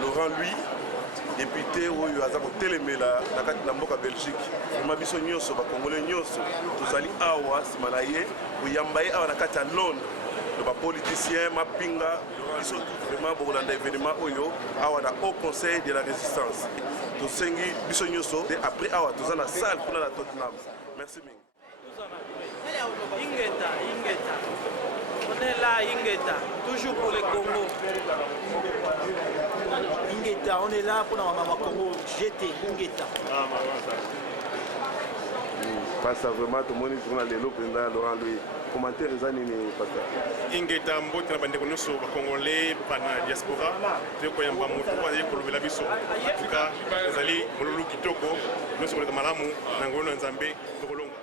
Laurent, lui, député oyo aza kotelemela na kati na mboka Belgique. Vraiment biso nyonso ba Congolais nyonso tozali awa sima na ye koyamba ye awa na kati ya Londres. Le ba politicien mapinga biso vraiment bokolanda événement oyo awa na Haut Conseil de la Résistance. Tosengi biso nyonso après awa toza na salle kuna na Tottenham. Merci mingi. Ingeta. On est là, Ingeta, toujours pour le Congo. Ingeta, on est là pour le Congo. GT, Ingeta. Passe vraiment tout le monde sur les lots pendant Laurent lui. Commentaire les années papa. Ingeta mbote na bandeko nyonso ba Congolais pa na diaspora te ko yamba moto ba ye kolobela biso. Tuka ezali molulu kitoko nyonso ko malamu na ngolo nzambe to kolonga.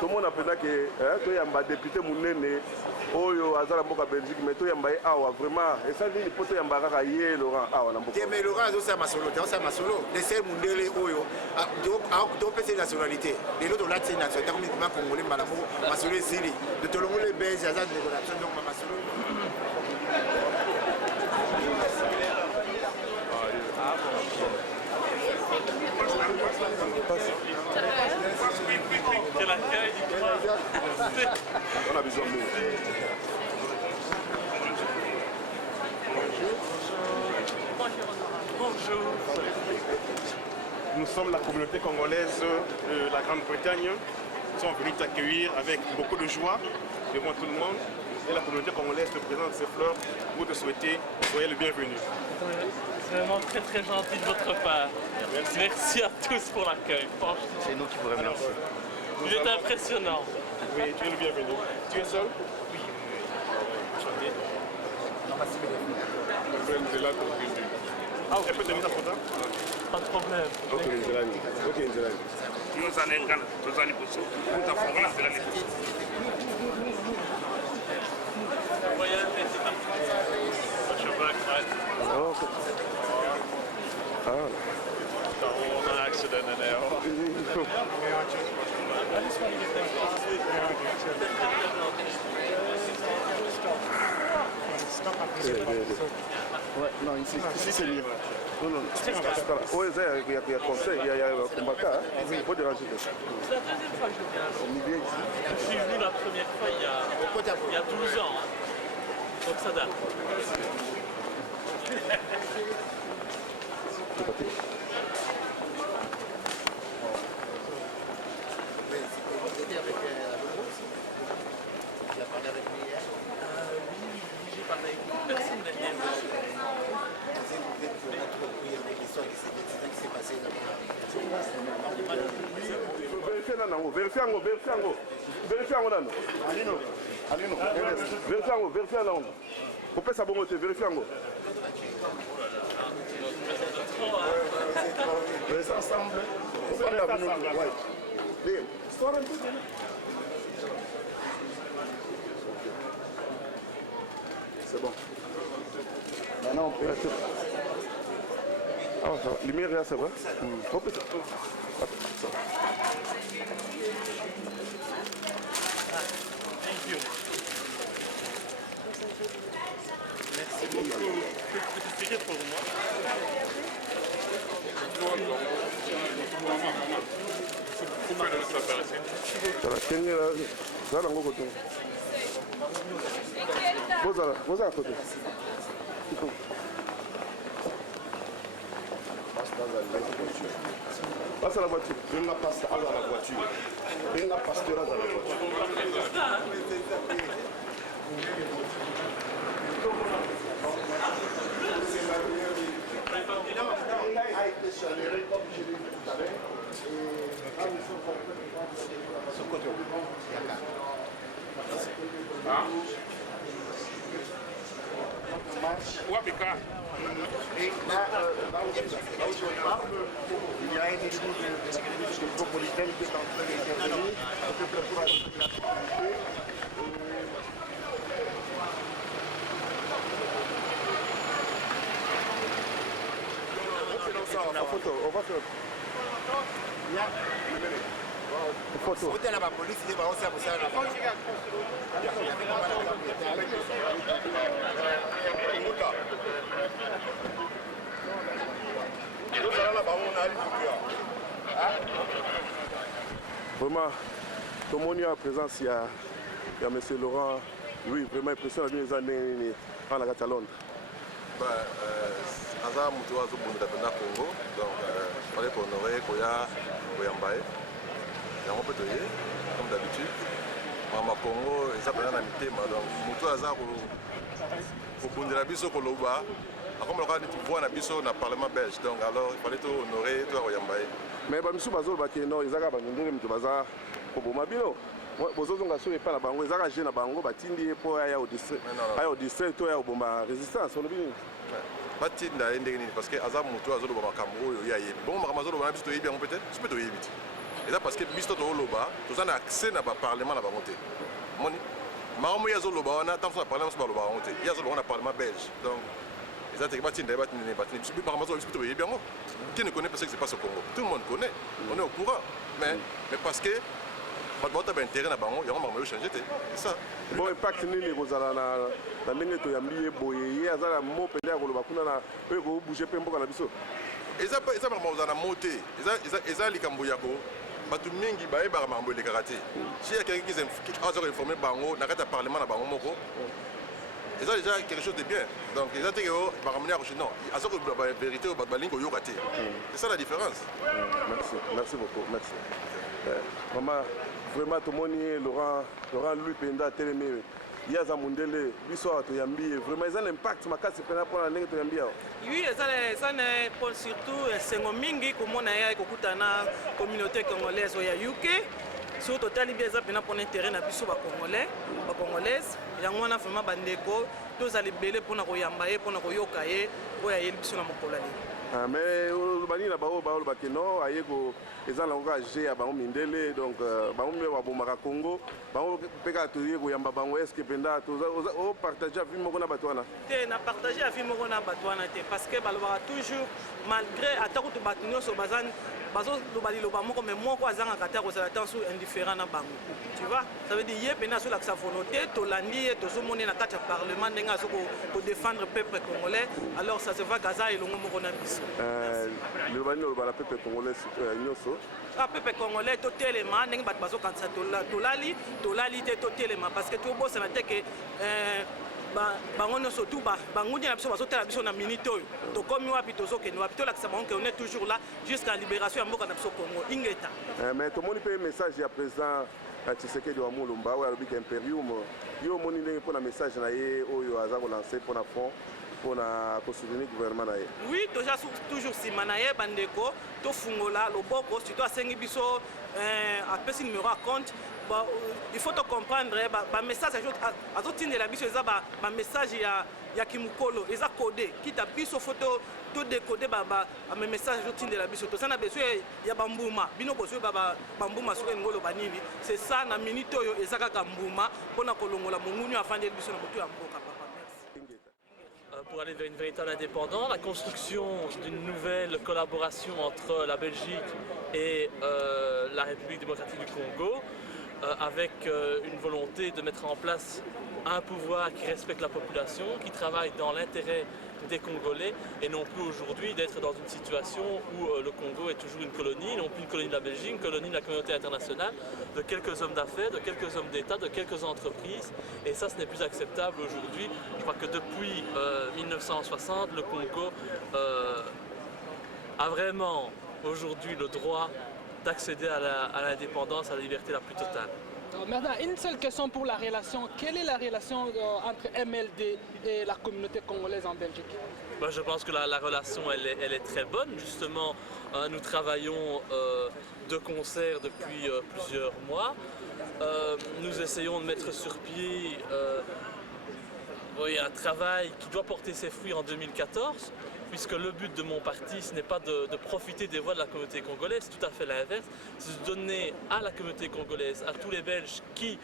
Tout le monde a pensé que tu es député Mounene, Oyo, Azara Mboka Belgique, mais tu es awa vraiment. Et ça dit, pour toi, tu es Laurent awa. Mais Laurent, c'est ma solo. C'est ma solo. Les seuls Mounene, Oyo, donc c'est nationalité. Les autres là, c'est nationalité. Comme Congolais, Malamo, ma solo est Sili. De tout le monde, les Belges, Azara, donc ma solo. Quel accueil. On a besoin de nous. Bonjour. Nous sommes la communauté congolaise de la Grande-Bretagne. Nous sommes venus t'accueillir avec beaucoup de joie devant tout le monde. Et la communauté congolaise te présente ses fleurs pour te souhaiter soyez le bienvenu. C'est vraiment très très gentil de votre part. Merci à tous pour l'accueil. C'est nous qui vous remercions. Il est impressionnant. Oui, tu es le bienvenu. Tu es seul? Oui. Enchanté. Ah, elle peut tenir ta photo? Pas de problème. Ok, Nzelani. Ok, Nzelani. Nous allons gagner. Nous allons pousser. Nous allons faire Nzelani. Voyage, c'est parti. Watch your back, right? Oh, ok. Ah. Got all an accident in there. I just want to get that Ouais, non, ici c'est libre. Non, non, oh, il y a conseil, il y a combattant, il faut déranger. C'est la deuxième fois que je viens. Je suis venu la première fois il y a 12 ans. Hein. Donc ça date. Tu as parlé avec lui hier? Oui, j'ai parlé avec personne de rien. L'histoire qui s'est passée là-bas. Vérifiez Nano. Alino. Vérifiez Nano. Faut pas s'abonner, vérifiez Nano. Restez ensemble. C'est bon. Maintenant on peut. Ah, ça va. Lumière là, ça va? Hop, ça. Thank you. Merci beaucoup. Petite piquette pour moi. Passe à la voiture. Venga pasta à la voiture. Venga pasteur à la voiture. Wapika. Et là, il y a un élément de propolitaine qui est en train d'intervenir pour la sécurité. On va faire. Photo. Côté la police, il va aussi à ça. Vraiment, tout le monde est en présence. Il y a M. Laurent, oui, vraiment impressionnant les années en la Londres. Aza mutu azobundela mpena Congo, donc fallait honorer koya koyambaye yango mpe toye comme d'habitude mama Congo eza pena na mitema, donc mutu aza kobundela biso koloba akombolaka neti voix na biso na parlement belge, donc alors il fallait honorer toya koyambaye. Mais bamisu bazolobaki no ezaka bandendele mutu baza koboma bino bozozonga so epai na bango ezaka je na bango batindi ye mpo aya odistrait to ya obomba résistance olobi nini batinda ye ndenge nini parce que aza mutu azoloba makambo oyo ye ayebi bongo makambo azoloba na biso toyebi yango peut-être biso mpe toyebi te eza parce que biso tozoloba toza na accès na baparlement na bango te moni makambo ye azoloba wana tant na parlement biso baloba yango te ye azoloba wana parlement belge, donc eza teke batinda ye batindi batindi biso makambo azoloba biso mpe toyebi yango. Qui ne connaît pas ce qui se passe au Congo? Tout le monde connaît, on est au courant, mais parce que bato baintérêt na bango yango makambo changer te, c'est ça. Bon impact nini ekozala na ndenge toyambi ye boye ye aza na mo pende ya koloba kuna na oyo ekobouge mpe mboka na biso eza makambo kozala na mo te, eza likambo ya ko bato mingi bayebaka makambo elekaka te si yakeki aza koinforme bango na kati ya parlement na bango moko eza déjà quelque chose de bien, donc eza teke oyo makambo ya koche non aza koloba vérité oyo bato balingi koyoka te, c'est ça la différence. Merci beaucoup, merci. Maman, vraiment tomoni Laurent Louis Penda telemi yaza mundele biso toyambi vraiment ils ont l'impact makasi pena pona ndenge toyambi awo. Oui, ça n'est pas surtout sengo mingi komona ya kokutana communauté congolaise ya UK. Sur total bien ça pena pona intérêt na biso ba congolaise yango wana vraiment bandeko tozali belé pona koyamba ye pona koyoka ye oya ye biso na mokolo ali. Mais bani na bao bao bakeno ayeko ezala ngo age ya bango mindele, donc bango mbe babomaka Congo bango peka toye koyamba bango est-ce que penda o partager vie moko na batwana te na partager vie moko na batwana te parce que balobaka toujours malgré atako to batunyo so bazan bazo lobali loba moko mais moko azanga kata ko sala tansu indifférent na bango, tu vois, ça veut dire ye pena so la sa volonté to landi to zo moni na kata parlement ndenga so ko défendre peuple congolais, alors ça se va gaza elongo moko na biso le bani lo bala peuple congolais nyoso peuple congolais to telema ndenge bato bazo kanisa tolali te to telema parce que to bossa na te que bango nyonso tu bangundi na biso bazotala biso na minute oyo tokomi wapi tozokende wapi tolakisa bango ke on est toujours là jusqu'à la libération ya mboka na biso Congo ingeta. Mais tomoni mpe message ya président Tshisekedi wa Mulumba oyo alobiki imperium yo omoni ndenge mpona message na ye oyo aza kolancer mpona fond mpona kosoutenir gouvernement na ye. Oui, toza toujours nsima na ye bandeko tofungola loboko surtout asengi biso apesi numéro ya compte. Il faut comprendre ba message azotindela biso eza ba message ya kimukolo eza codé kita biso photo to décoder ba message azotindela biso to sana beso ya bambuma bino boso ba bambuma soki ngolo banini, c'est ça na minute oyo eza kaka mbuma pona kolongola mongunu afandeli biso na moto ya mboka. Pour aller vers une véritable indépendance, la construction d'une nouvelle collaboration entre la Belgique et la République démocratique du Congo, avec une volonté de mettre en place un pouvoir qui respecte la population, qui travaille dans l'intérêt des Congolais et non plus aujourd'hui d'être dans une situation où le Congo est toujours une colonie, non plus une colonie de la Belgique, une colonie de la communauté internationale, de quelques hommes d'affaires, de quelques hommes d'État, de quelques entreprises. Et ça, ce n'est plus acceptable aujourd'hui. Je crois que depuis 1960, le Congo a vraiment aujourd'hui le droit d'accéder à l'indépendance, à la liberté la plus totale. Maintenant, une seule question pour la relation. Quelle est la relation entre MLD et la communauté congolaise en Belgique? Ben, je pense que la relation elle est très bonne. Justement, nous travaillons de concert depuis plusieurs mois. Nous essayons de mettre sur pied un travail qui doit porter ses fruits en 2014. Puisque le but de mon parti, ce n'est pas de profiter des voix de la communauté congolaise, c'est tout à fait l'inverse, c'est de donner à la communauté congolaise, à tous les Belges qui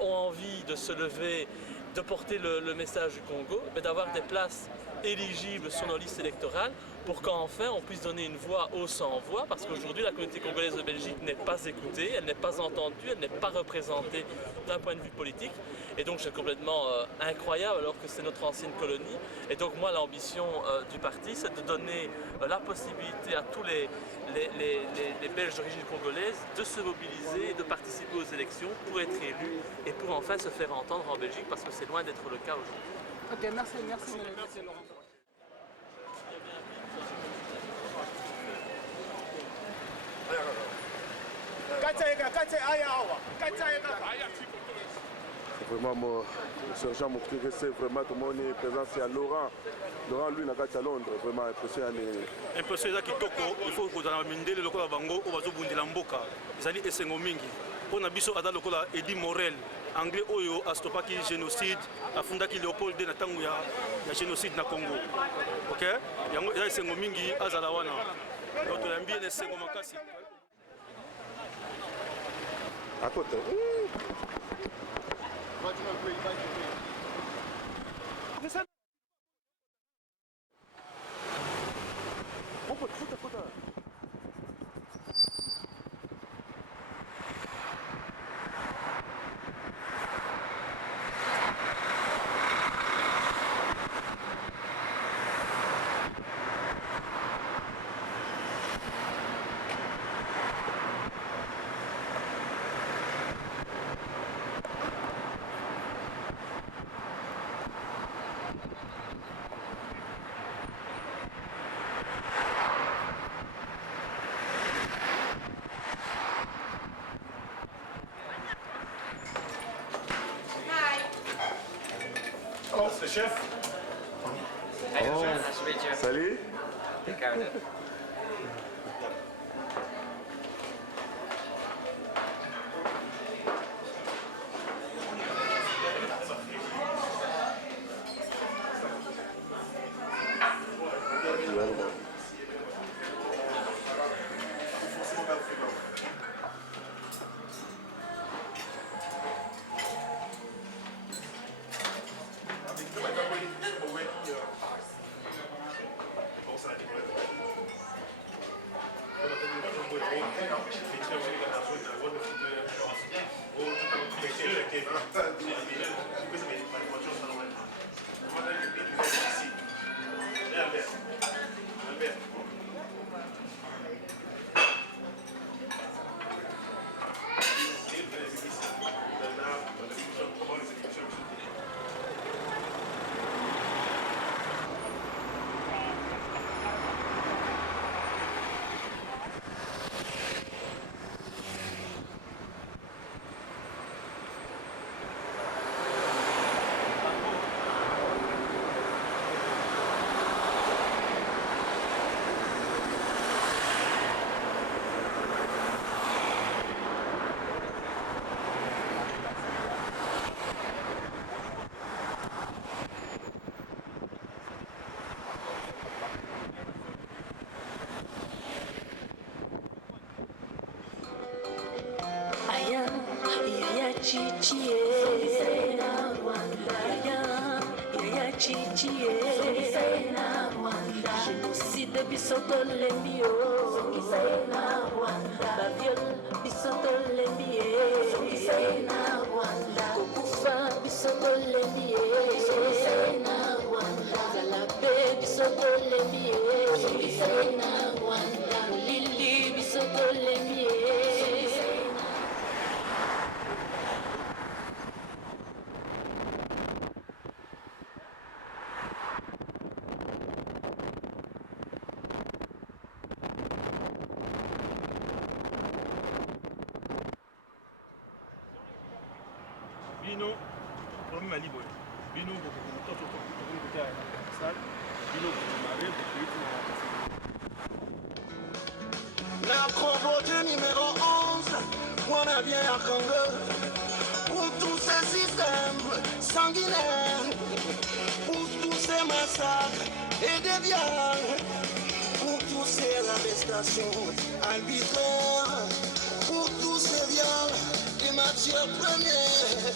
ont envie de se lever, de porter le message du Congo, mais d'avoir des places éligibles sur nos listes électorales pour qu'enfin on puisse donner une voix aux sans-voix, parce qu'aujourd'hui la communauté congolaise de Belgique n'est pas écoutée, elle n'est pas entendue, elle n'est pas représentée d'un point de vue politique. Et donc c'est complètement incroyable alors que c'est notre ancienne colonie. Et donc moi l'ambition du parti c'est de donner la possibilité à tous les Belges d'origine congolaise de se mobiliser et de participer aux élections pour être élus et pour enfin se faire entendre en Belgique parce que c'est loin d'être le cas aujourd'hui. Ok, merci Laurent. Vraiment, mon sergent Moukiri, c'est vraiment tout le monde est présent. C'est à Laurent. Laurent, lui, il a à Londres, vraiment impressionné. Impressionné kitoko, il faut que dans mindele lokola bango o bazobundila mboka. Ezali esengo mingi. Pona biso ada lokola Eddie Morel, anglais oyo astopaki génocide, afundaki Léopold na tangu ya génocide na Congo. OK? Yango eza esengo mingi azala wana. Donc yambi na esengo makasi. À côté. Le chef. Oh, salut. Génocide bisoto lembio, baviol bisoto lembie, kokufa biso tolembi ye na Rwanda zala pe biso tolembi ye na Rwanda lili biso tolembi ye. Bino, problème à Libre. Bino, beaucoup de salle. Bino, La provoque numéro 11, on a bien à Congo. Pour tous ces systèmes sanguinaires, pour tous ces massacres et déviants, pour tous ces arrestations arbitraires, pour tous ces viols des matières premières.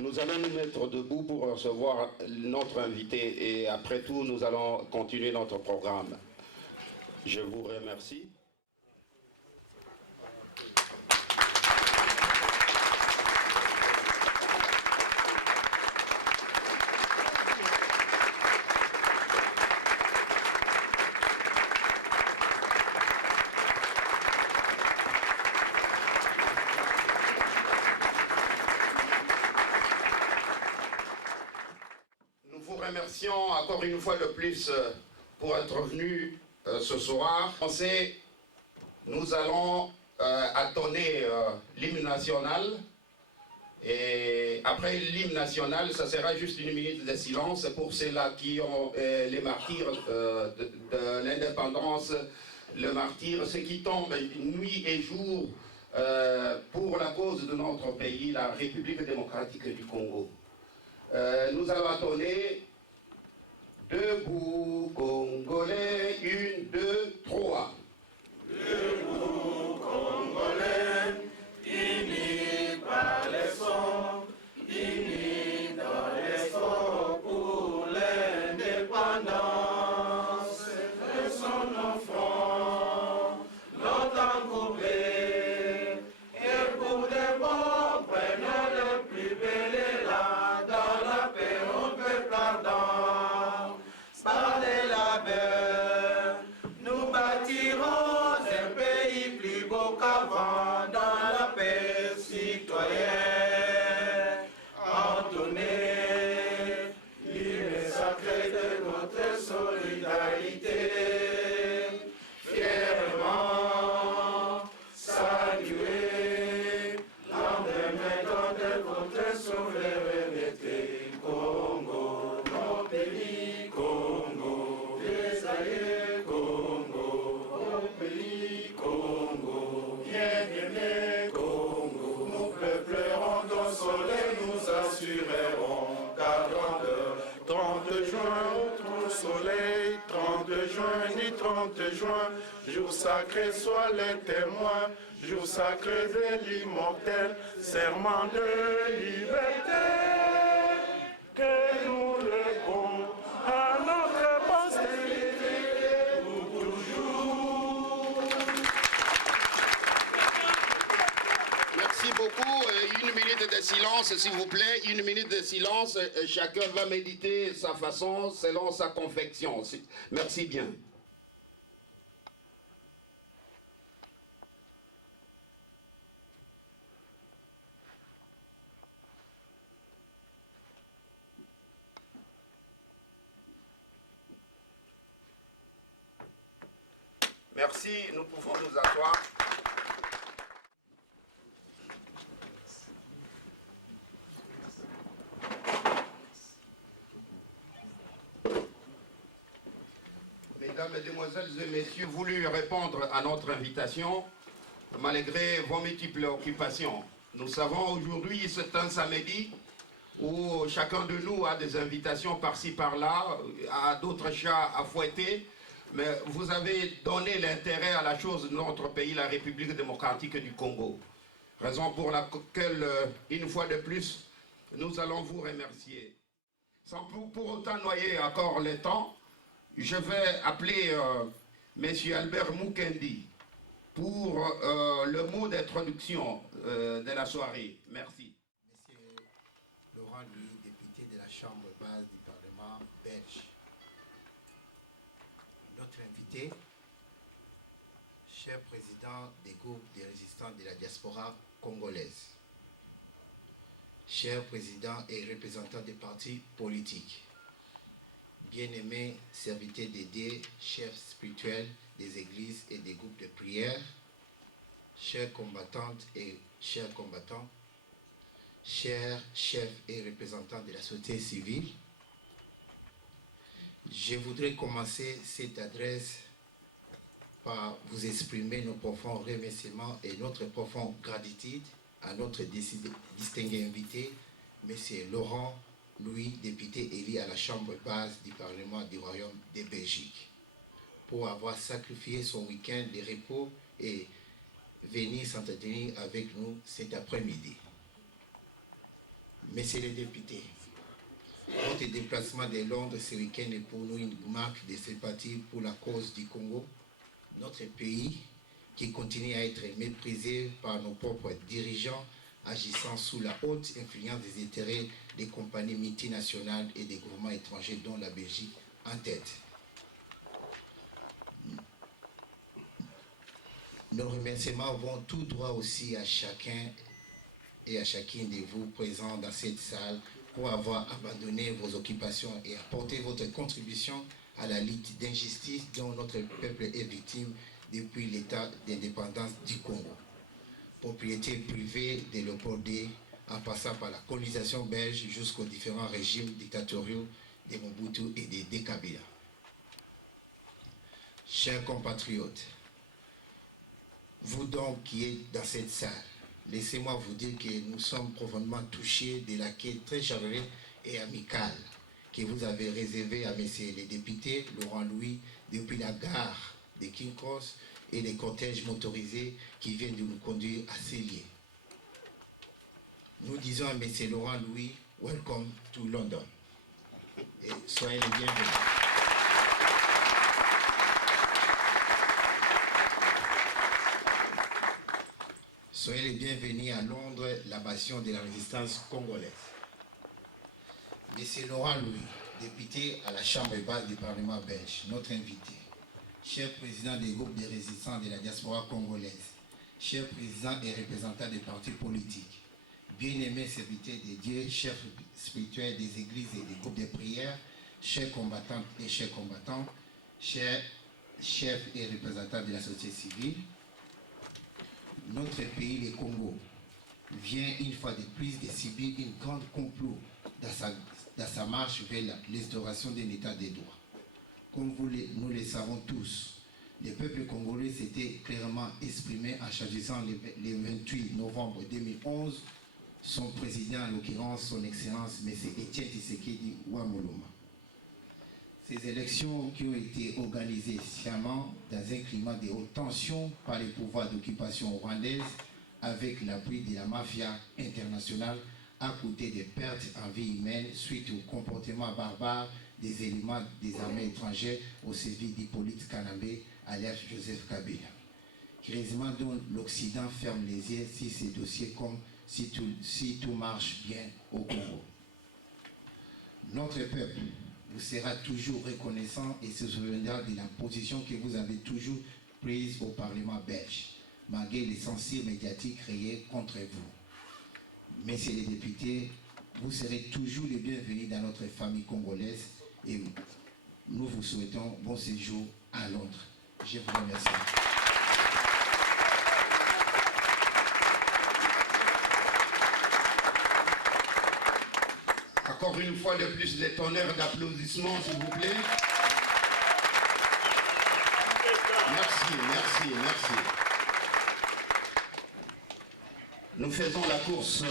Nous allons nous mettre debout pour recevoir notre invité et après tout, nous allons continuer notre programme. Je vous remercie. Remercions encore une fois de plus pour être venu ce soir. Nous allons entonner l'hymne national et après l'hymne national, ça sera juste une minute de silence pour ceux-là qui ont les martyrs de l'indépendance, le martyr, ceux qui tombent nuit et jour pour la cause de notre pays, la République démocratique du Congo. Nous allons entonner Debout Congolais, 1, 2, 3. Debout Congolais, unis par les sons, unis dans les sons pour l'indépendance de son enfant, longtemps courbé, et pour des bons, prenons le plus bel élan, dans la paix on peut pardon. Par les labeurs, nous bâtirons un pays plus beau qu'avant dans la paix citoyenne. Entonnez l'hymne sacré de notre solidarité. Fièrement saluer l'endemain de votre souveraineté. Congo, mon pays, Congo, les alliés, Congo, mon pays, Congo, bien-aimé, Congo, nous peuplerons ton soleil, nous assurerons ta grandeur. 30 juin, ton soleil, 30 juin, ni 30 juin, jour sacré, sois les témoins, jour sacré de l'immortel, serment de liberté, que nous levons à notre postérité pour toujours. Merci beaucoup. Une minute de silence, s'il vous plaît. Une minute de silence. Chacun va méditer sa façon, selon sa conviction. Merci bien. Merci, nous pouvons nous asseoir. Mesdames, Mesdemoiselles et Messieurs, voulu répondre à notre invitation, malgré vos multiples occupations. Nous savons aujourd'hui, c'est un samedi où chacun de nous a des invitations par-ci par-là, a d'autres chats à fouetter. mais vous avez donné l'intérêt à la chose de notre pays, la République démocratique du Congo. Raison pour laquelle, une fois de plus, nous allons vous remercier. Sans pour autant noyer encore le temps, je vais appeler M. Albert Mukendi pour le mot d'introduction de la soirée. Merci. Monsieur Laurent Louis, député de la Chambre basse du Parlement belge. Notre invité, cher président des groupes des résistants de la diaspora congolaise, cher président et représentant des partis politiques, bien-aimés serviteurs dédiés, chefs spirituels des églises et des groupes de prière, chères combattantes et chers combattants, chers chefs et représentants de la société civile, je voudrais commencer cette adresse par vous exprimer nos profonds remerciements et notre profonde gratitude à notre distingué invité, M. Laurent Louis, député élu à la Chambre basse du Parlement du Royaume de Belgique, pour avoir sacrifié son week-end de repos et venir s'entretenir avec nous cet après-midi. Messieurs les députés, votre déplacement de Londres ce week-end est pour nous une marque de sympathie pour la cause du Congo, notre pays qui continue à être méprisé par nos propres dirigeants agissant sous la haute influence des intérêts des compagnies multinationales et des gouvernements étrangers, dont la Belgique en tête. Nos remerciements vont tout droit aussi à chacun et à chacune de vous présents dans cette salle pour avoir abandonné vos occupations et apporté votre contribution à la lutte d'injustice dont notre peuple est victime depuis l'état d'indépendance du Congo. Propriété privée de l'Opodé en passant par la colonisation belge jusqu'aux différents régimes dictatoriaux de Mobutu et de Kabila. Chers compatriotes, vous donc qui êtes dans cette salle, laissez-moi vous dire que nous sommes profondément touchés de l'accueil très chaleureux et amical que vous avez réservé à messieurs les députés Laurent Louis depuis la gare de King Cross et les cortèges motorisés qui viennent de nous conduire à ces lieux. Nous disons à M. Laurent Louis, welcome to London. Et soyez les bienvenus. Soyez les bienvenus à Londres, la bastion de la résistance congolaise. M. Laurent Louis, député à la Chambre basse du Parlement belge, notre invité. Cher président des groupes de résistants de la diaspora congolaise, cher président et représentant des partis politiques, bien-aimés serviteurs de Dieu, chefs spirituels des églises et des groupes de prière, chers combattantes et chers combattants, chers chefs et représentants de la société civile, notre pays, le Congo, vient une fois de plus de subir une grande complot dans sa marche vers l'instauration d'un état de droit. Comme nous le savons tous, le peuple congolais s'était clairement exprimé en choisissant le 28 novembre 2011 son président, en l'occurrence son Excellence M. Etienne Tshisekedi Wamoloma. Ces élections qui ont été organisées sciemment dans un climat de haute tension par les pouvoirs d'occupation rwandaise avec l'appui de la mafia internationale à côté des pertes en vie humaine suite au comportement barbare des éléments des armées étrangères au service d'Hippolyte Kanambe, alias Joseph Kabila. Curieusement, dont l'Occident ferme les yeux sur ces dossiers comme si tout marche bien au Congo. Notre peuple vous sera toujours reconnaissant et se souviendra de la position que vous avez toujours prise au Parlement belge, malgré les censures médiatiques créées contre vous. Messieurs les députés, vous serez toujours les bienvenus dans notre famille congolaise et nous vous souhaitons bon séjour à Londres. Je vous remercie. Encore une fois de plus des tonnerres d'applaudissements, s'il vous plaît. Merci, merci, merci. Nous faisons la course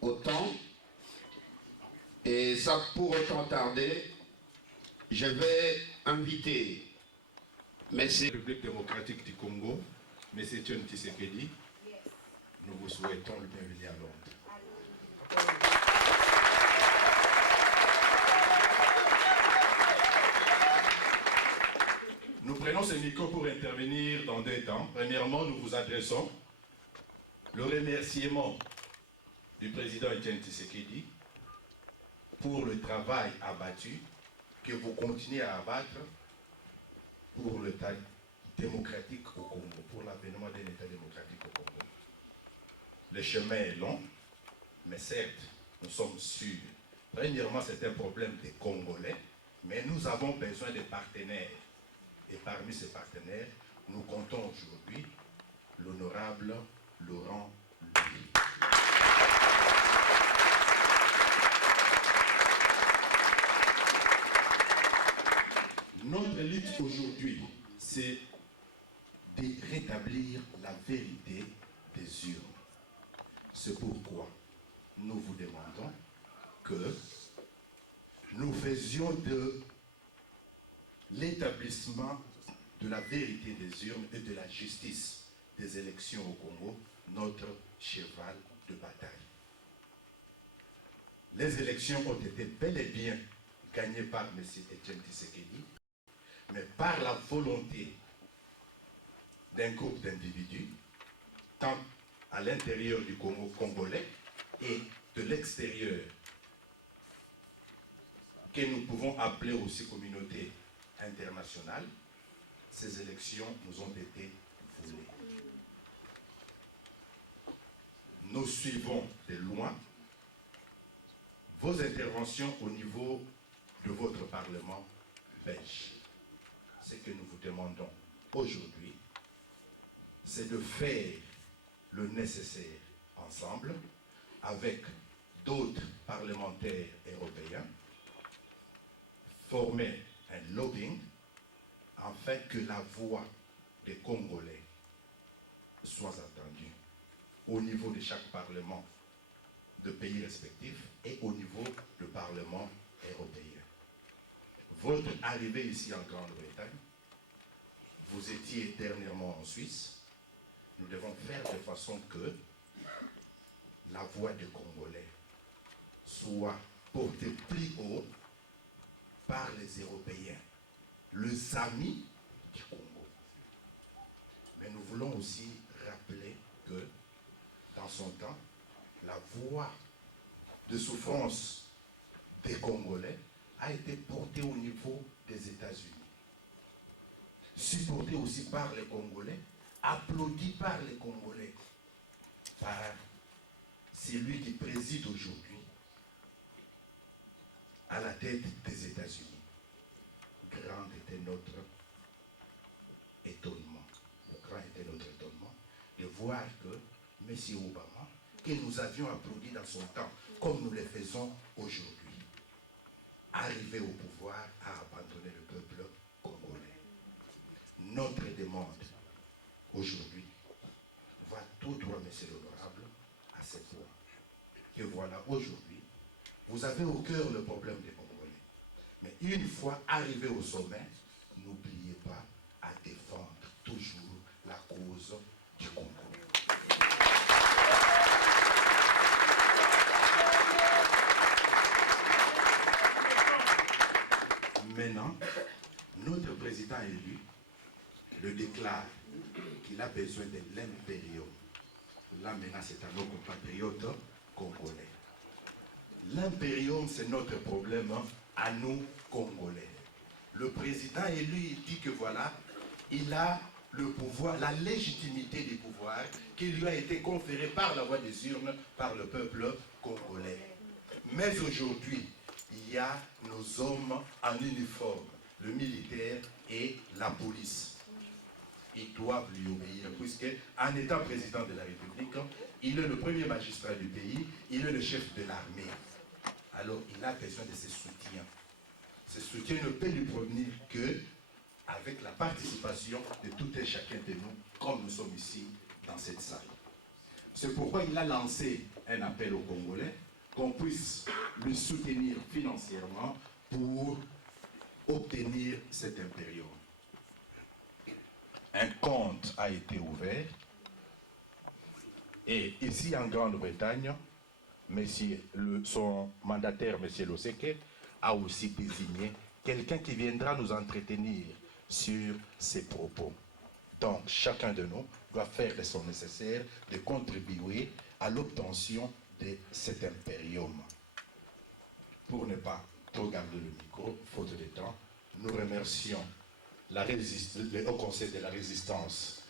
au temps. Et sans pour autant tarder, je vais inviter Merci. République démocratique du Congo, M. Etienne Tshisekedi, nous vous souhaitons le bienvenu à Londres. Nous prenons ce micro pour intervenir dans 2 temps. Premièrement, nous vous adressons le remerciement du président Etienne Tshisekedi pour le travail abattu que vous continuez à abattre pour l'État démocratique au Congo, pour l'avènement d'un État démocratique au Congo. Le chemin est long, mais certes, nous sommes sûrs. Premièrement, c'est un problème des Congolais, mais nous avons besoin de partenaires. Et parmi ces partenaires, nous comptons aujourd'hui l'honorable Laurent Louis. Notre lutte aujourd'hui, c'est de rétablir la vérité des urnes. C'est pourquoi nous vous demandons que nous faisions de l'établissement de la vérité des urnes et de la justice des élections au Congo notre cheval de bataille. Les élections ont été bel et bien gagnées par M. Etienne Tshisekedi, mais par la volonté d'un groupe d'individus, tant à l'intérieur du Congo congolais et de l'extérieur, que nous pouvons appeler aussi communauté internationale. Ces élections nous ont été volées. Nous suivons de loin vos interventions au niveau de votre Parlement belge. Ce que nous vous demandons aujourd'hui, c'est de faire le nécessaire ensemble avec d'autres parlementaires européens, former un lobbying afin que la voix des Congolais soit entendue au niveau de chaque parlement de pays respectifs et au niveau du Parlement européen. Votre arrivée ici en Grande-Bretagne, vous étiez dernièrement en Suisse, nous devons faire de façon que la voix des Congolais soit portée plus haut par les Européens, les amis du Congo. Mais nous voulons aussi rappeler que, dans son temps, la voix de souffrance des Congolais a été portée au niveau des États-Unis, supportée aussi par les Congolais, applaudie par les Congolais, par celui qui préside aujourd'hui à la tête des États-Unis. Grand était notre étonnement, grand était notre étonnement de voir que M. Obama, que nous avions applaudi dans son temps, comme nous le faisons aujourd'hui, arrivé au pouvoir, a abandonné le peuple congolais. Notre demande aujourd'hui va tout droit, monsieur l'honorable, à ce point. Que voilà, aujourd'hui, vous avez au cœur le problème des Congolais. Mais une fois arrivé au sommet, n'oubliez pas à défendre toujours la cause du Congo. Maintenant, notre président élu le déclare qu'il a besoin de l'impérium. Là maintenant, c'est à nos compatriotes congolais. L'impérium, c'est notre problème à nous, Congolais. Le président élu, il dit que voilà, il a le pouvoir, la légitimité du pouvoir qui lui a été conférée par la voie des urnes, par le peuple congolais. Mais aujourd'hui, il y a nos hommes en uniforme, le militaire et la police. Ils doivent lui obéir, puisque en étant président de la République, il est le premier magistrat du pays, il est le chef de l'armée. Alors il a besoin de ses soutiens. Ce soutien ne peut lui provenir que avec la participation de tout et chacun de nous, comme nous sommes ici dans cette salle. C'est pourquoi il a lancé un appel aux Congolais qu'on puisse le soutenir financièrement pour obtenir cet impérium. un compte a été ouvert. Et ici en Grande-Bretagne, son mandataire, M. Loseke, a aussi désigné quelqu'un qui viendra nous entretenir sur ses propos. Donc, chacun de nous doit faire de son nécessaire de contribuer à l'obtention de cet impérium. Pour ne pas trop garder le micro, faute de temps, nous remercions le Haut Conseil de la Résistance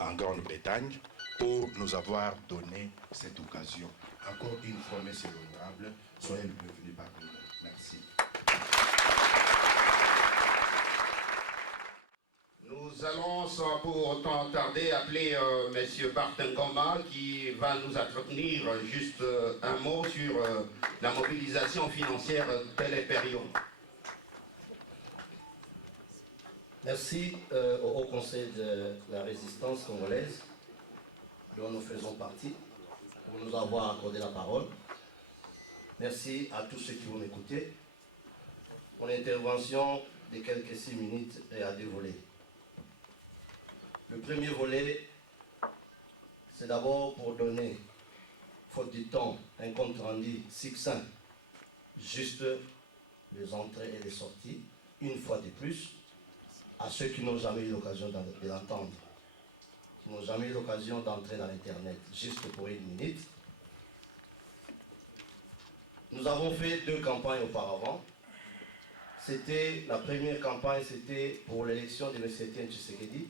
en Grande-Bretagne pour nous avoir donné cette occasion. Encore une fois, messieurs l'honorable, soyez le bienvenu parmi nous. Merci. Nous allons sans pour autant tarder appeler M. Barton Goma qui va nous entretenir juste un mot sur la mobilisation financière de l'Imperium. Merci au Haut Conseil de la Résistance congolaise, dont nous faisons partie, pour nous avoir accordé la parole. Merci à tous ceux qui vont m'écouter. Mon intervention de quelques 6 minutes est à 2 volets. Le premier volet, c'est d'abord pour donner, faute du temps, un compte rendu succinct, juste les entrées et les sorties, une fois de plus, à ceux qui n'ont jamais eu l'occasion de l'entendre, qui n'ont jamais eu l'occasion d'entrer dans l'Internet, juste pour 1 minute. Nous avons fait 2 campagnes auparavant. La première campagne, c'était pour l'élection de M. Etienne Tshisekedi,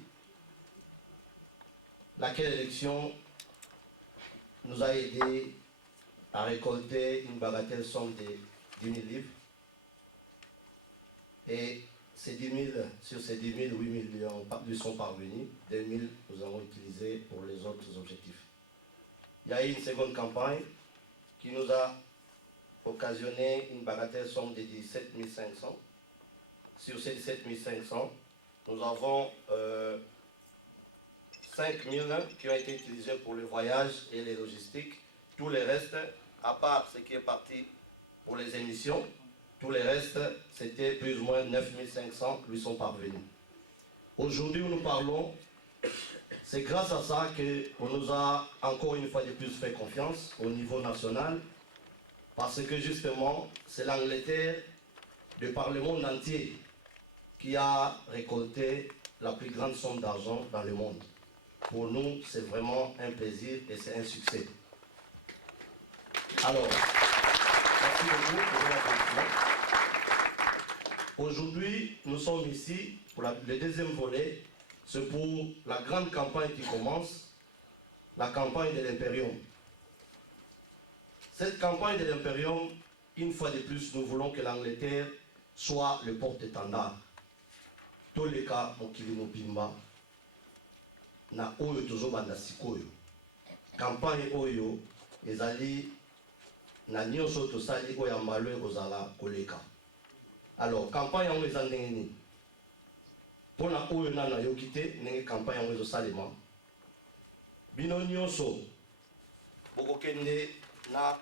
laquelle élection nous a aidé à récolter une bagatelle somme de 10 000 livres. Et ces 10 000, sur ces 10 000, 8 000 lui sont parvenus. 2 000 nous avons utilisé pour les autres objectifs. Il y a eu une seconde campagne qui nous a occasionné une bagatelle somme de 17 500. Sur ces 17 500, nous avons 5 000 qui ont été utilisés pour le voyage et les logistiques. Tout le reste, à part ce qui est parti pour les émissions, tout le reste, c'était plus ou moins 9 500 qui lui sont parvenus. Aujourd'hui où nous parlons, c'est grâce à ça qu'on nous a encore une fois de plus fait confiance au niveau national, parce que justement, c'est l'Angleterre, de par le monde entier, qui a récolté la plus grande somme d'argent dans le monde. Pour nous, c'est vraiment un plaisir et c'est un succès. Alors, merci beaucoup pour l'attention. Aujourd'hui, nous sommes ici pour le deuxième volet. C'est pour la grande campagne qui commence, la campagne de l'Imperium. Cette campagne de l'Imperium, une fois de plus, nous voulons que l'Angleterre soit le porte-étendard. Tous les cas, Mokili Mopimba, na oyo tozobanda sikoyo. Campagne oyo ezali na nyonso tosali oyo mbalo ekozala koleka. Alors, campagne yango eza ndenge nini? Pona oyo nana yoki te ndenge campagne yango ezosalema. Bino nyonso bokokende na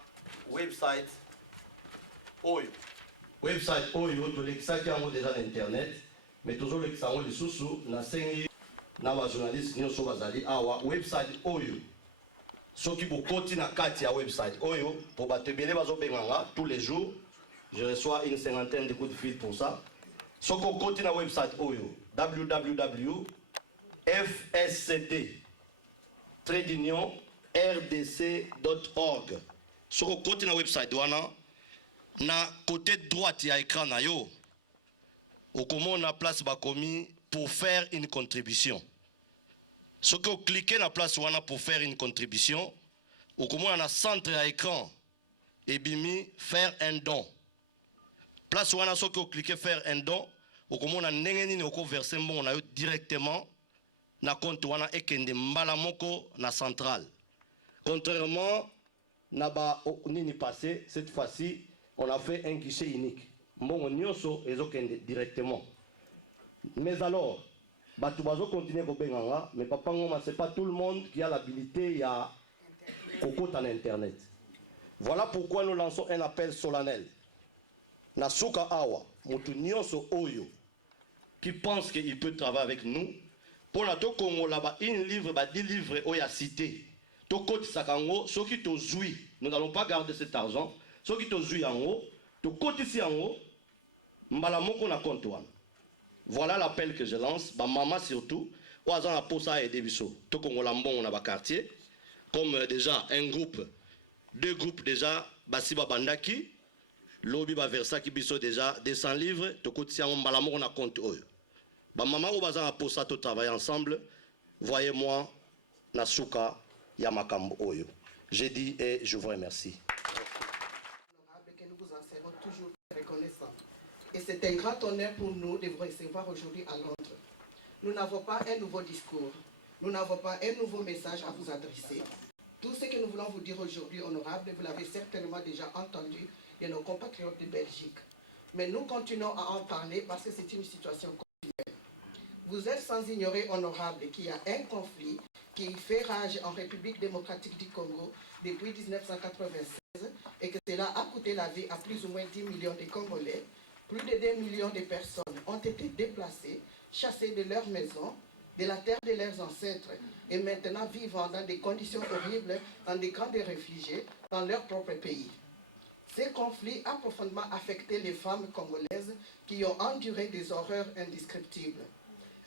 website oyo. Website oyo tolekisaki yango deja na internet, mais tozolekisa yango lisusu na sengi na ba journaliste nyonso bazali awa website oyo. Soki bokoti na kati ya website oyo pour batebele bazobenganga tous les jours. Je reçois une 50aine de coups de fil pour ça. Soki okoti na website oyo www.fscd-rdc.org. Soki okoti na website wana na côté droite ya écran na yo okomona place bakomi pour faire une contribution. Ce que vous cliquez dans la place pour faire une contribution, au moins dans le centre à l'écran, et bimi faire un don. Place où ce que vous cliquez faire un don, au moins on verser directement na compte wana ekende mbalamoko na centrale. Contrairement na ba nini passé, cette fois-ci, on a fait un guichet unique. Bon nyonso ezokende directement. Mais alors, Batubazo continue au Benganga, mais papa ngoma c'est pas tout le monde qui a l'habilité à cocotte en internet. Voilà pourquoi nous lançons un appel solennel. Nasuka Awa, mutu nyonso oyo qui pense qu'il peut travailler avec nous, Pour la to Congo là-bas, une livre, 10 livres, il y a cité. To côté Sakango, ceux qui t'ont zoui, nous n'allons pas garder cet argent. Ceux qui t'ont zoui en haut, to côté ici en haut, mbalamoko na compte. Voilà l'appel que je lance, ma maman surtout. Au hasard pour ça et des bisous. To Congo lambon on a quartier, comme déjà un groupe, 2 groupes déjà, Basiba Bandaki, Lobi Baversa qui biso déjà 200 livres, to côté ici en mbalamoko na compte. Ba maman au bazar pour ça tout travailler ensemble. Voyez-moi Nasuka Yamakambo Oyo. J'ai dit et je vous remercie. Que nous vous en serons toujours reconnaissants. Et c'est un grand honneur pour nous de vous recevoir aujourd'hui à Londres. Nous n'avons pas un nouveau discours. Nous n'avons pas un nouveau message à vous adresser. Tout ce que nous voulons vous dire aujourd'hui, honorable, vous l'avez certainement déjà entendu de nos compatriotes de Belgique. Mais nous continuons à en parler parce que c'est une situation continuelle. Vous êtes sans ignorer, honorable, qu'il y a un conflit qui fait rage en République démocratique du Congo depuis 1996 et que cela a coûté la vie à plus ou moins 10 millions de Congolais. Plus de 2 millions de personnes ont été déplacées, chassées de leurs maisons, de la terre de leurs ancêtres et maintenant vivant dans des conditions horribles dans des camps de réfugiés dans leur propre pays. Ces conflits a profondément affecté les femmes congolaises qui ont enduré des horreurs indescriptibles.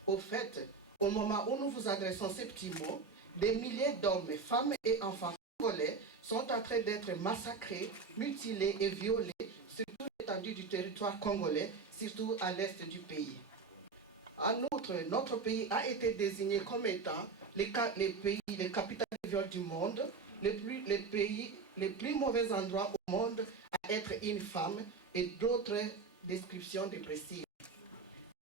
Au fait, au moment où nous vous adressons ces petits mots, des milliers d'hommes, femmes et enfants congolais sont en train d'être massacrés, mutilés et violés sur toute l'étendue du territoire congolais, surtout à l'est du pays. En outre, notre pays a été désigné comme étant les capitales de viol du monde, les plus mauvais endroits au monde à être une femme et d'autres descriptions dépressives.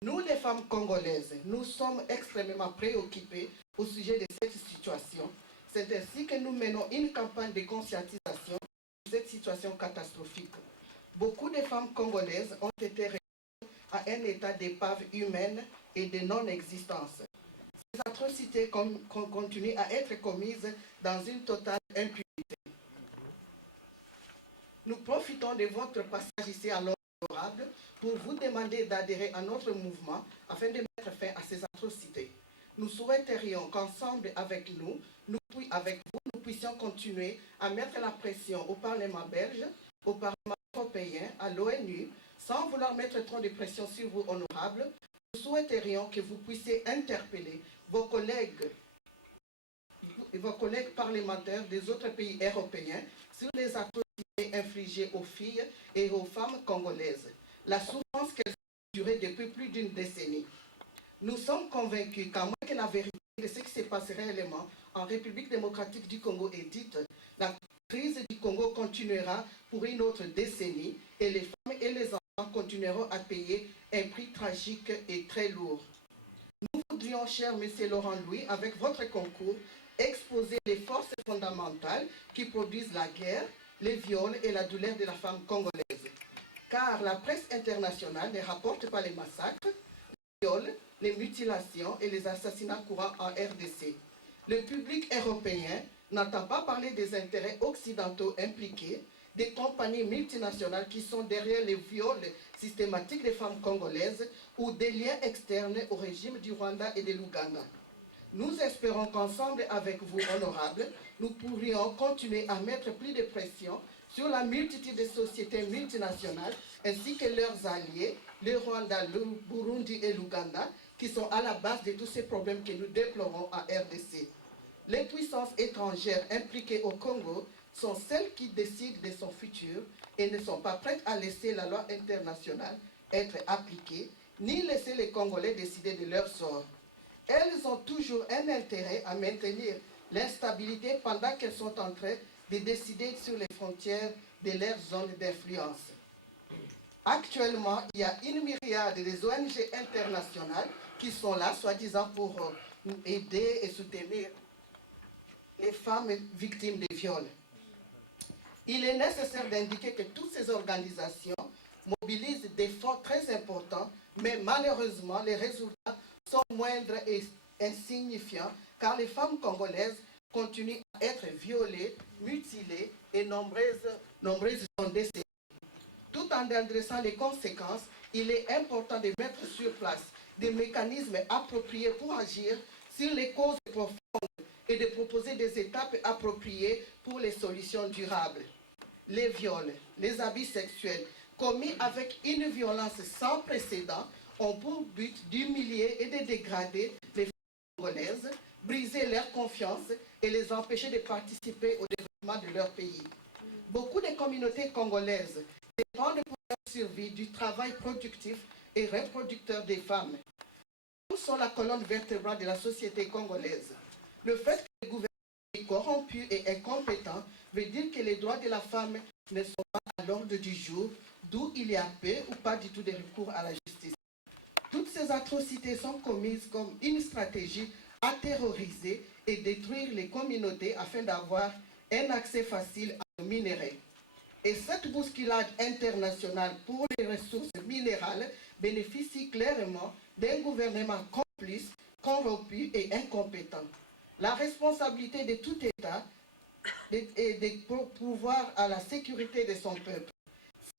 Nous, les femmes congolaises, nous sommes extrêmement préoccupées au sujet de cette situation. C'est ainsi que nous menons une campagne de conscientisation de cette situation catastrophique. Beaucoup de femmes congolaises ont été réduites à un état d'épave humaine et de non-existence. Ces atrocités continuent à être commises dans une totale impunité. Nous profitons de votre passage ici à l'honorable pour vous demander d'adhérer à notre mouvement afin de mettre fin à ces atrocités. Nous souhaiterions qu'ensemble avec vous, nous puissions continuer à mettre la pression au Parlement belge, au Parlement européen, à l'ONU, sans vouloir mettre trop de pression sur vous, honorables. Nous souhaiterions que vous puissiez interpeller vos collègues parlementaires des autres pays européens sur les atrocités infligées aux filles et aux femmes congolaises, la souffrance qu'elles ont durée depuis plus d'une décennie. Nous sommes convaincus qu'à moins que la vérité de ce qui se passe réellement en République démocratique du Congo est dite, la crise du Congo continuera pour une autre décennie et les femmes et les enfants continueront à payer un prix tragique et très lourd. Nous voudrions, cher M. Laurent Louis, avec votre concours, exposer les forces fondamentales qui produisent la guerre, les viols et la douleur de la femme congolaise. Car la presse internationale ne rapporte pas les massacres, les viols, les mutilations et les assassinats courants en RDC. Le public européen n'entend pas parler des intérêts occidentaux impliqués, des compagnies multinationales qui sont derrière les viols systématiques des femmes congolaises ou des liens externes au régime du Rwanda et de l'Ouganda. Nous espérons qu'ensemble avec vous, honorables, nous pourrions continuer à mettre plus de pression sur la multitude de sociétés multinationales ainsi que leurs alliés, le Rwanda, le Burundi et l'Ouganda, qui sont à la base de tous ces problèmes que nous déplorons en RDC. Les puissances étrangères impliquées au Congo sont celles qui décident de son futur et ne sont pas prêtes à laisser la loi internationale être appliquée, ni laisser les Congolais décider de leur sort. Elles ont toujours un intérêt à maintenir l'instabilité pendant qu'elles sont en train de décider sur les frontières de leur zone d'influence. Actuellement, il y a une myriade des ONG internationales qui sont là, soi-disant pour aider et soutenir les femmes victimes de viols. Il est nécessaire d'indiquer que toutes ces organisations mobilisent des fonds très importants, mais malheureusement, les résultats sont moindres et insignifiants, car les femmes congolaises continuent à être violées, mutilées et nombreuses sont décédées. Tout en adressant les conséquences, il est important de mettre sur place des mécanismes appropriés pour agir sur les causes profondes et de proposer des étapes appropriées pour les solutions durables. Les viols, les abus sexuels commis avec une violence sans précédent ont pour but d'humilier et de dégrader les femmes congolaises, briser leur confiance et les empêcher de participer au développement de leur pays. Beaucoup de communautés congolaises dépendent pour leur survie du travail productif et reproducteur des femmes. Nous sommes la colonne vertébrale de la société congolaise. Le fait que le gouvernement est corrompu et incompétent veut dire que les droits de la femme ne sont pas à l'ordre du jour, d'où il y a peu ou pas du tout de recours à la justice. Toutes ces atrocités sont commises comme une stratégie à terroriser et détruire les communautés afin d'avoir un accès facile à nos minéraux. Et cette bousculade internationale pour les ressources minérales bénéficie clairement d'un gouvernement complice, corrompu et incompétent. La responsabilité de tout État est de pouvoir à la sécurité de son peuple.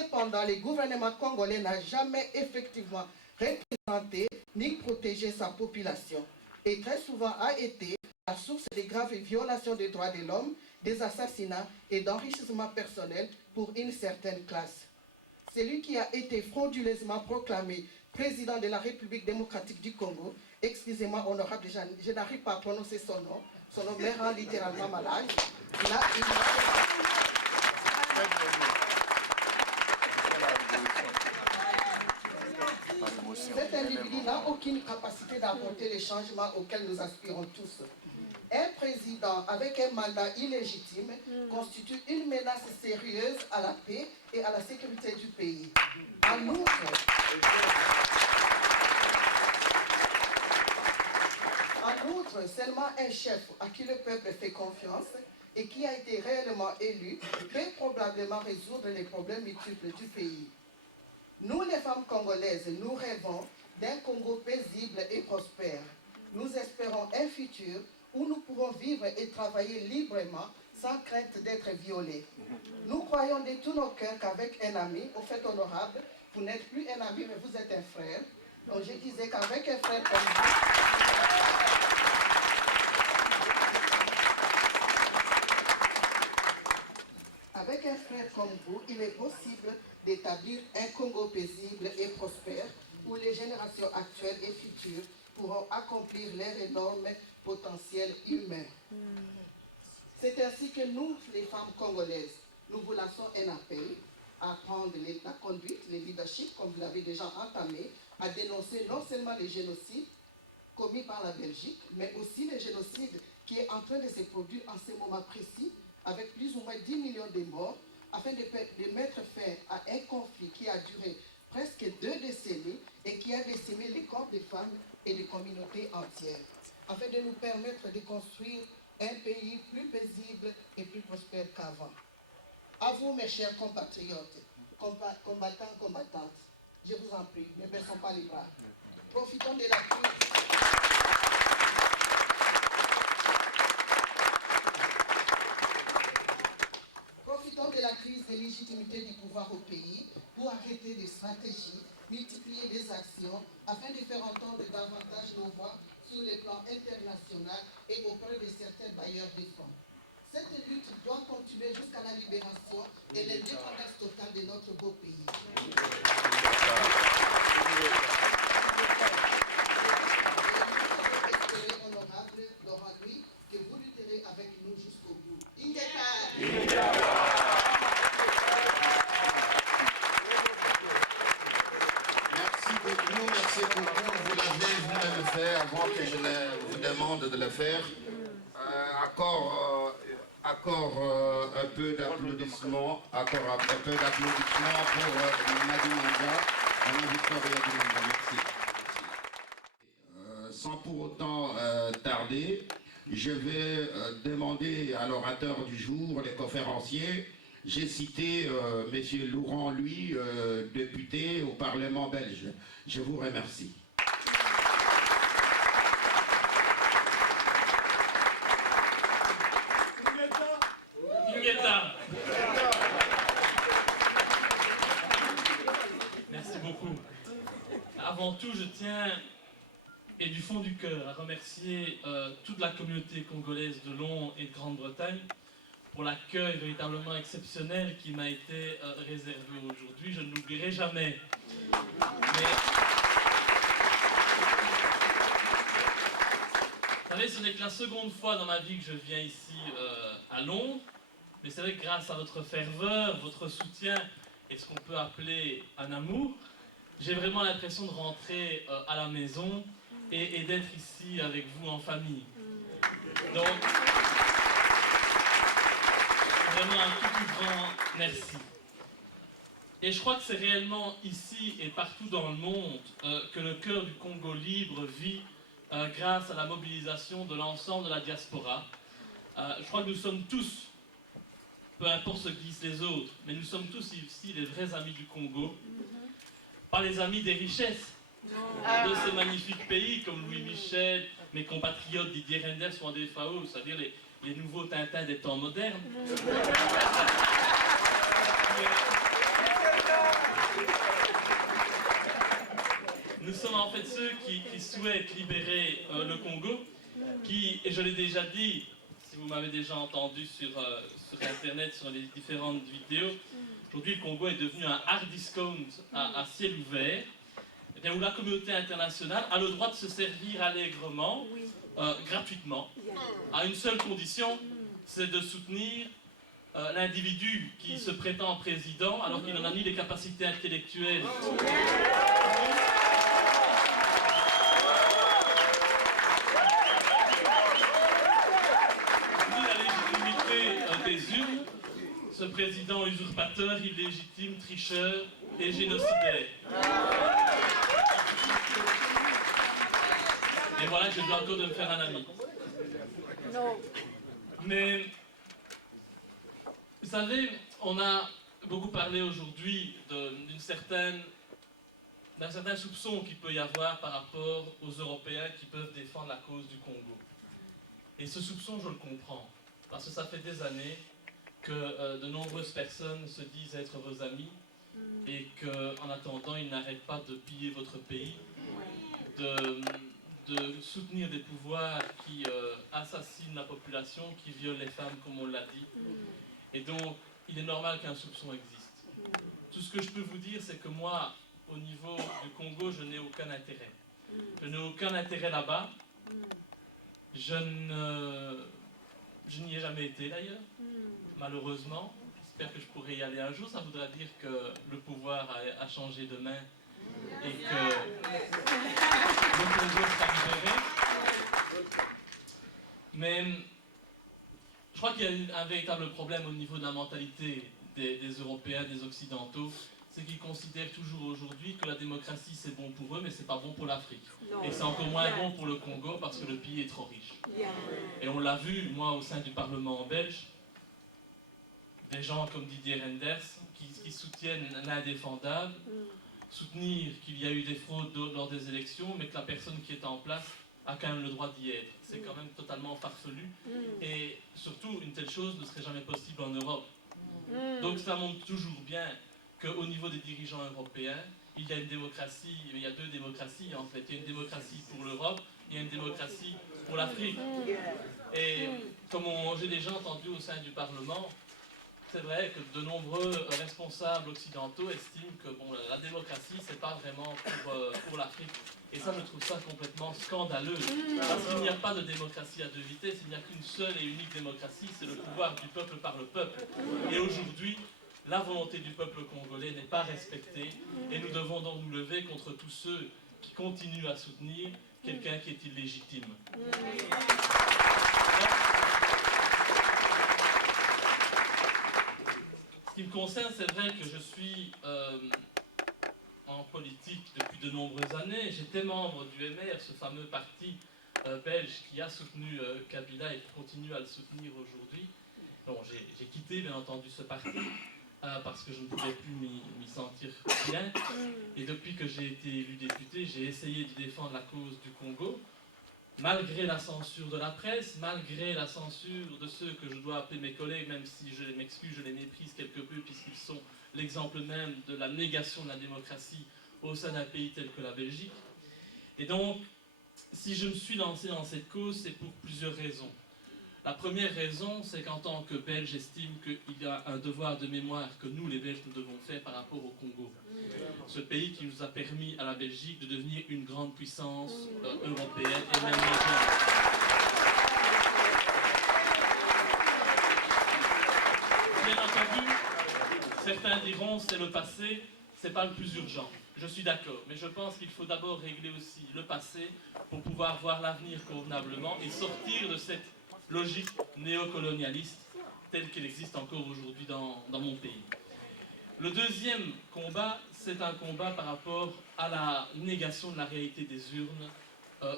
Cependant, le gouvernement congolais n'a jamais effectivement représenté ni protégé sa population et très souvent a été la source de graves violations des droits de l'homme, des assassinats et d'enrichissement personnel pour une certaine classe. Celui qui a été frauduleusement proclamé président de la République démocratique du Congo, excusez-moi honorable, je n'arrive pas à prononcer son nom me rend littéralement malade. Là, cet individu n'a aucune capacité d'apporter les changements auxquels nous aspirons tous. Un président avec un mandat illégitime constitue une menace sérieuse à la paix et à la sécurité du pays. En outre, seulement un chef à qui le peuple fait confiance et qui a été réellement élu peut probablement résoudre les problèmes multiples du pays. Nous, les femmes congolaises, nous rêvons d'un Congo paisible et prospère. Nous espérons un futur où nous pourrons vivre et travailler librement sans crainte d'être violés. Nous croyons de tout nos cœurs qu'avec un ami, au fait honorable, vous n'êtes plus un ami, mais vous êtes un frère. Donc je disais qu'avec un frère comme vous, avec un frère comme vous, il est possible d'établir un Congo paisible et prospère où les générations actuelles et futures pourront accomplir leur énorme potentiel humain. C'est ainsi que nous, les femmes congolaises, nous vous lançons un appel à prendre la conduite, le leadership, comme vous l'avez déjà entamé, à dénoncer non seulement les génocides commis par la Belgique, mais aussi le génocide qui est en train de se produire en ce moment précis, avec plus ou moins 10 millions de morts, afin de mettre fin à un conflit qui a duré presque 2 décennies et qui a décimé les corps des femmes et des communautés entières, afin de nous permettre de construire un pays plus paisible et plus prospère qu'avant. À vous, mes chers compatriotes, combattants, combattantes, je vous en prie, ne baissons pas les bras. Profitons de la crise. Profitons de la crise de légitimité du pouvoir au pays pour arrêter des stratégies, multiplier des actions afin de faire entendre davantage nos voix sur le plan international et auprès de certains bailleurs de fonds. Cette lutte doit continuer jusqu'à la libération et l'indépendance totale de notre beau pays. Honorable Laurent Louis, que vous lutterez avec nous jusqu'au bout. Merci beaucoup. Vous l'avez vous-même fait avant que je ne vous demande de le faire. Encore un peu d'applaudissements. Encore un peu d'applaudissements pour Nadi Manga, Madame Victoria Dimanga. Merci. Sans pour autant tarder, je vais demander à l'orateur du jour, les conférenciers. J'ai cité M. Laurent Louis, député au Parlement belge. Je vous remercie. Merci beaucoup. Avant tout, je tiens et du fond du cœur à remercier toute la communauté congolaise de Londres et de Grande-Bretagne pour l'accueil véritablement exceptionnel qui m'a été réservé aujourd'hui. Je ne l'oublierai jamais. Mais, vous savez, ce n'est que la seconde fois dans ma vie que je viens ici à Londres, mais c'est vrai que grâce à votre ferveur, votre soutien et ce qu'on peut appeler un amour, j'ai vraiment l'impression de rentrer à la maison et d'être ici avec vous en famille. Donc, vraiment un tout plus grand merci. Et je crois que c'est réellement ici et partout dans le monde que le cœur du Congo libre vit grâce à la mobilisation de l'ensemble de la diaspora. Je crois que nous sommes tous, peu importe ce que disent les autres, mais nous sommes tous ici les vrais amis du Congo. Pas les amis des richesses de ce magnifique pays, comme Louis Michel, mes compatriotes Didier Renders ou André Fao, c'est-à-dire les nouveaux Tintins des temps modernes. Nous sommes en fait ceux qui souhaitent libérer le Congo, qui, et je l'ai déjà dit, si vous m'avez déjà entendu sur Internet, sur les différentes vidéos, aujourd'hui le Congo est devenu un hard discount à ciel ouvert, eh bien, où la communauté internationale a le droit de se servir allègrement, gratuitement, à une seule condition, c'est de soutenir l'individu qui se prétend président alors qu'il n'en a ni les capacités intellectuelles ni la légitimité des urnes, ce président usurpateur, illégitime, tricheur et génocidaire. Et voilà que je dois encore de me faire un ami. Mais, vous savez, on a beaucoup parlé aujourd'hui d'un certain soupçon qu'il peut y avoir par rapport aux Européens qui peuvent défendre la cause du Congo. Et ce soupçon, je le comprends, parce que ça fait des années que de nombreuses personnes se disent être vos amis et qu'en attendant, ils n'arrêtent pas de piller votre pays, de soutenir des pouvoirs qui assassinent la population, qui violent les femmes, comme on l'a dit. Et donc, il est normal qu'un soupçon existe. Tout ce que je peux vous dire, c'est que moi, au niveau du Congo, je n'ai aucun intérêt. Je n'ai aucun intérêt là-bas. Je n'y ai jamais été d'ailleurs, malheureusement. J'espère que je pourrai y aller un jour. Ça voudra dire que le pouvoir a changé de main et que le Congo sera libéré. Mais je crois qu'il y a un véritable problème au niveau de la mentalité des Européens, des Occidentaux. C'est qu'ils considèrent toujours aujourd'hui que la démocratie c'est bon pour eux, mais c'est pas bon pour l'Afrique. Et c'est encore moins bon pour le Congo parce que le pays est trop riche. Et on l'a vu, moi, au sein du Parlement belge, des gens comme Didier Renders qui soutiennent l'indéfendable, soutenir qu'il y a eu des fraudes lors des élections, mais que la personne qui est en place a quand même le droit d'y être. C'est quand même totalement farfelu. Et surtout, une telle chose ne serait jamais possible en Europe. Donc ça montre toujours bien qu'au niveau des dirigeants européens, il y a une démocratie, il y a deux démocraties en fait. Il y a une démocratie pour l'Europe, il y a une démocratie pour l'Afrique. Et comme j'ai déjà entendu au sein du Parlement, c'est vrai que de nombreux responsables occidentaux estiment que bon, la démocratie, c'est pas vraiment pour l'Afrique. Et ça, je trouve ça complètement scandaleux. Parce qu'il n'y a pas de démocratie à deux vitesses, il n'y a qu'une seule et unique démocratie, c'est le pouvoir du peuple par le peuple. Et aujourd'hui, la volonté du peuple congolais n'est pas respectée. Et nous devons donc nous lever contre tous ceux qui continuent à soutenir quelqu'un qui est illégitime. Ce qui me concerne, c'est vrai que je suis en politique depuis de nombreuses années. J'étais membre du MR, ce fameux parti belge qui a soutenu Kabila et qui continue à le soutenir aujourd'hui. Bon, j'ai quitté bien entendu ce parti parce que je ne pouvais plus m'y sentir bien. Et depuis que j'ai été élu député, j'ai essayé de défendre la cause du Congo. Malgré la censure de la presse, malgré la censure de ceux que je dois appeler mes collègues, même si je m'excuse, je les méprise quelque peu, puisqu'ils sont l'exemple même de la négation de la démocratie au sein d'un pays tel que la Belgique. Et donc, si je me suis lancé dans cette cause, c'est pour plusieurs raisons. La première raison, c'est qu'en tant que Belge, j'estime qu'il y a un devoir de mémoire que nous, les Belges, nous devons faire par rapport au Congo. Ce pays qui nous a permis à la Belgique de devenir une grande puissance européenne et même mondiale. Bien entendu, certains diront c'est le passé, c'est pas le plus urgent. Je suis d'accord, mais je pense qu'il faut d'abord régler aussi le passé pour pouvoir voir l'avenir convenablement et sortir de cette logique néocolonialiste telle qu'elle existe encore aujourd'hui dans mon pays. Le deuxième combat, c'est un combat par rapport à la négation de la réalité des urnes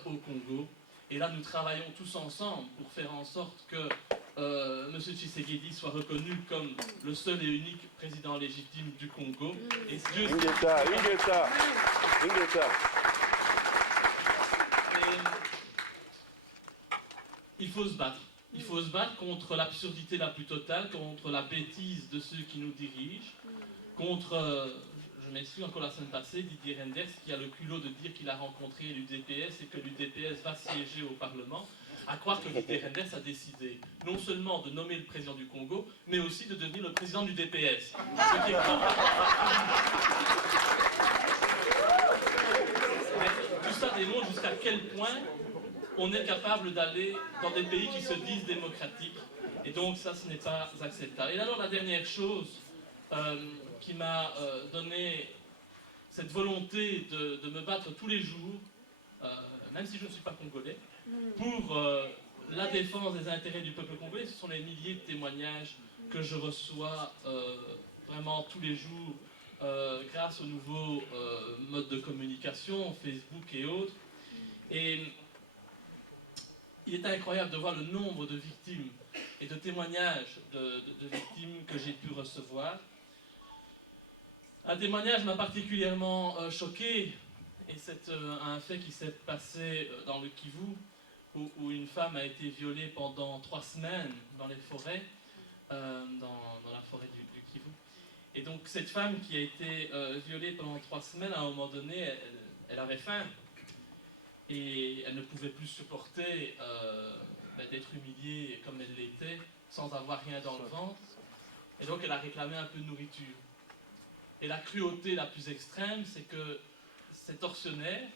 au Congo. Et là, nous travaillons tous ensemble pour faire en sorte que M. Tshisekedi soit reconnu comme le seul et unique président légitime du Congo. Et Dieu il faut se battre. Il faut se battre contre l'absurdité la plus totale, contre la bêtise de ceux qui nous dirigent, contre, je m'excuse encore la semaine passée, Didier Reynders qui a le culot de dire qu'il a rencontré l'UDPS et que l'UDPS va siéger au Parlement, à croire que Didier Reynders a décidé non seulement de nommer le président du Congo, mais aussi de devenir le président du DPS. Ce qui est tout ça démontre jusqu'à quel point on est capable d'aller dans des pays qui se disent démocratiques. Et donc ça, ce n'est pas acceptable. Et alors la dernière chose qui m'a donné cette volonté de me battre tous les jours, même si je ne suis pas congolais, pour la défense des intérêts du peuple congolais, ce sont les milliers de témoignages que je reçois vraiment tous les jours grâce aux nouveaux modes de communication, Facebook et autres. Et il est incroyable de voir le nombre de victimes et de témoignages de victimes que j'ai pu recevoir. Un témoignage m'a particulièrement choqué, et c'est un fait qui s'est passé dans le Kivu, où une femme a été violée pendant 3 semaines dans les forêts, dans la forêt du Kivu. Et donc cette femme qui a été violée pendant 3 semaines, à un moment donné, elle avait faim. Et elle ne pouvait plus supporter d'être humiliée comme elle l'était, sans avoir rien dans le ventre. Et donc elle a réclamé un peu de nourriture. Et la cruauté la plus extrême, c'est que ces tortionnaires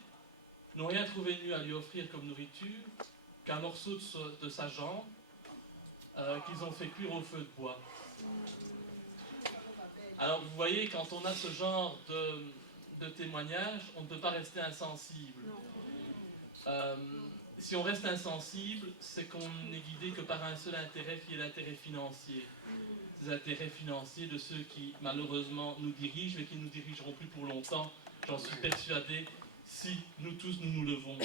n'ont rien trouvé de mieux à lui offrir comme nourriture qu'un morceau de sa jambe qu'ils ont fait cuire au feu de bois. Alors vous voyez, quand on a ce genre de témoignage, on ne peut pas rester insensible. Si on reste insensible, c'est qu'on n'est guidé que par un seul intérêt, qui est l'intérêt financier. Ces intérêts financiers de ceux qui, malheureusement, nous dirigent, mais qui ne nous dirigeront plus pour longtemps, j'en suis persuadé, si nous tous nous levons.